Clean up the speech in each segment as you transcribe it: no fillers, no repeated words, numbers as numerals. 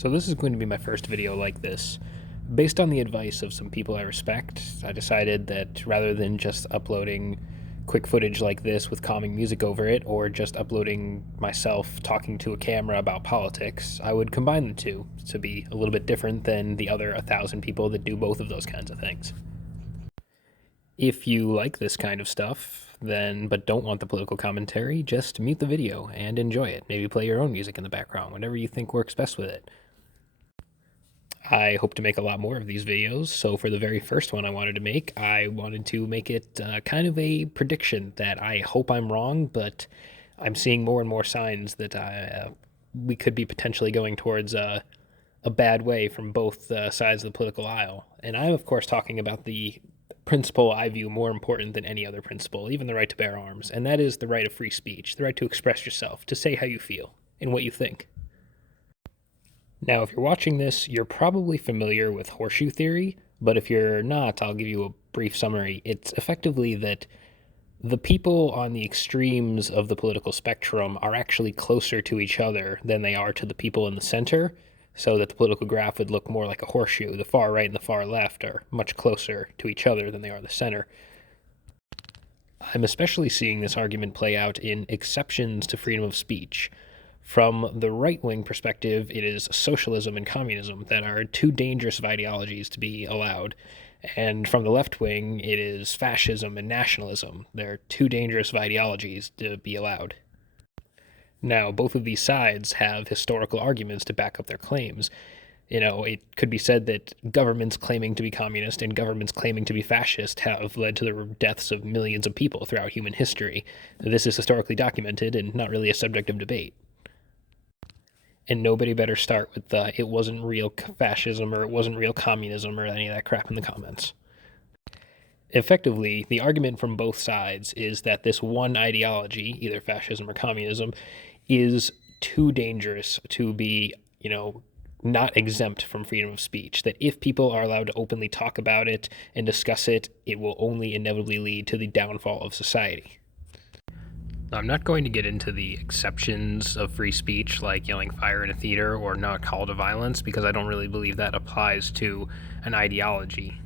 So this is going to be my first video like this. Based on the advice of some people I respect, I decided that rather than just uploading quick footage like this with calming music over it, or just uploading myself talking to a camera about politics, I would combine the two to be a little bit different than the other 1,000 people that do both of those kinds of things. If you like this kind of stuff, but don't want the political commentary, just mute the video and enjoy it. Maybe play your own music in the background, whatever you think works best with it. I hope to make a lot more of these videos, so for the very first one I wanted to make it kind of a prediction that I hope I'm wrong, but I'm seeing more and more signs that we could be potentially going towards a bad way from both sides of the political aisle. And I'm, of course, talking about the principle I view more important than any other principle, even the right to bear arms, and that is the right of free speech, the right to express yourself, to say how you feel and what you think. Now, if you're watching this, you're probably familiar with horseshoe theory, but if you're not, I'll give you a brief summary. It's effectively that the people on the extremes of the political spectrum are actually closer to each other than they are to the people in the center, so that the political graph would look more like a horseshoe. The far right and the far left are much closer to each other than they are the center. I'm especially seeing this argument play out in exceptions to freedom of speech. From the right-wing perspective, it is socialism and communism that are too dangerous of ideologies to be allowed. And from the left wing, it is fascism and nationalism. They're too dangerous of ideologies to be allowed. Now, both of these sides have historical arguments to back up their claims. It could be said that governments claiming to be communist and governments claiming to be fascist have led to the deaths of millions of people throughout human history. This is historically documented and not really a subject of debate. And nobody better start with it wasn't real fascism or it wasn't real communism or any of that crap in the comments. Effectively, the argument from both sides is that this one ideology, either fascism or communism, is too dangerous to be, not exempt from freedom of speech. That if people are allowed to openly talk about it and discuss it, it will only inevitably lead to the downfall of society. I'm not going to get into the exceptions of free speech, like yelling fire in a theater or not call to violence, because I don't really believe that applies to an ideology.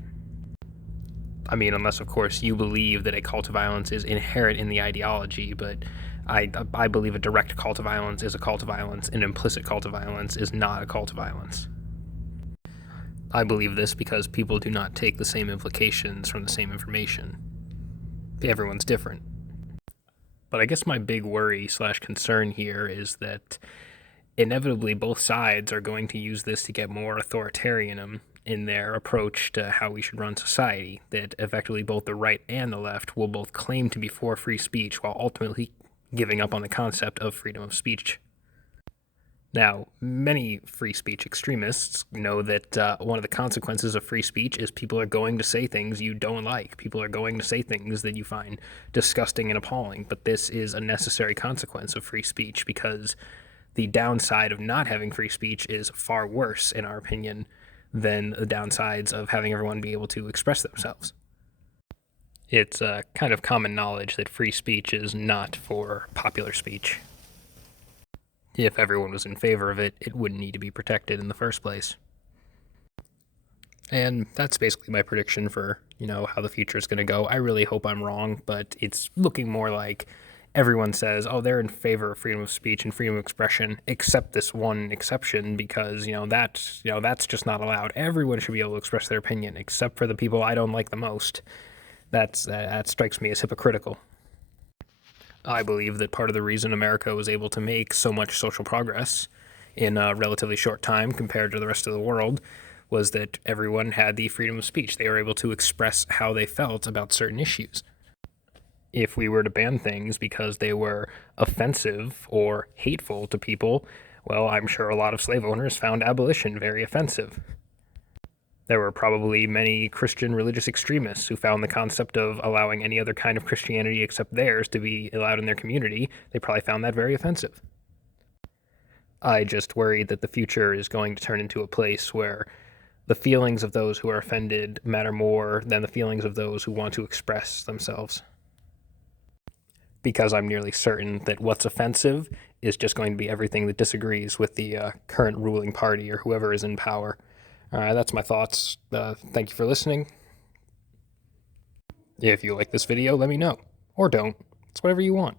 I mean, unless, of course, you believe that a call to violence is inherent in the ideology, but I believe a direct call to violence is a call to violence, an implicit call to violence is not a call to violence. I believe this because people do not take the same implications from the same information. Everyone's different. But I guess my big worry/concern here is that inevitably both sides are going to use this to get more authoritarian in their approach to how we should run society, that effectively both the right and the left will both claim to be for free speech while ultimately giving up on the concept of freedom of speech. Now, many free speech extremists know that one of the consequences of free speech is people are going to say things you don't like. People are going to say things that you find disgusting and appalling. But this is a necessary consequence of free speech because the downside of not having free speech is far worse, in our opinion, than the downsides of having everyone be able to express themselves. It's kind of common knowledge that free speech is not for popular speech. If everyone was in favor of it, it wouldn't need to be protected in the first place. And that's basically my prediction for, how the future is going to go. I really hope I'm wrong, but it's looking more like everyone says, oh, they're in favor of freedom of speech and freedom of expression, except this one exception because, that's just not allowed. Everyone should be able to express their opinion, except for the people I don't like the most. That strikes me as hypocritical. I believe that part of the reason America was able to make so much social progress in a relatively short time compared to the rest of the world was that everyone had the freedom of speech. They were able to express how they felt about certain issues. If we were to ban things because they were offensive or hateful to people, well, I'm sure a lot of slave owners found abolition very offensive. There were probably many Christian religious extremists who found the concept of allowing any other kind of Christianity except theirs to be allowed in their community. They probably found that very offensive. I just worry that the future is going to turn into a place where the feelings of those who are offended matter more than the feelings of those who want to express themselves. because I'm nearly certain that what's offensive is just going to be everything that disagrees with the current ruling party or whoever is in power. That's my thoughts. Thank you for listening. If you like this video, let me know. Or don't. It's whatever you want.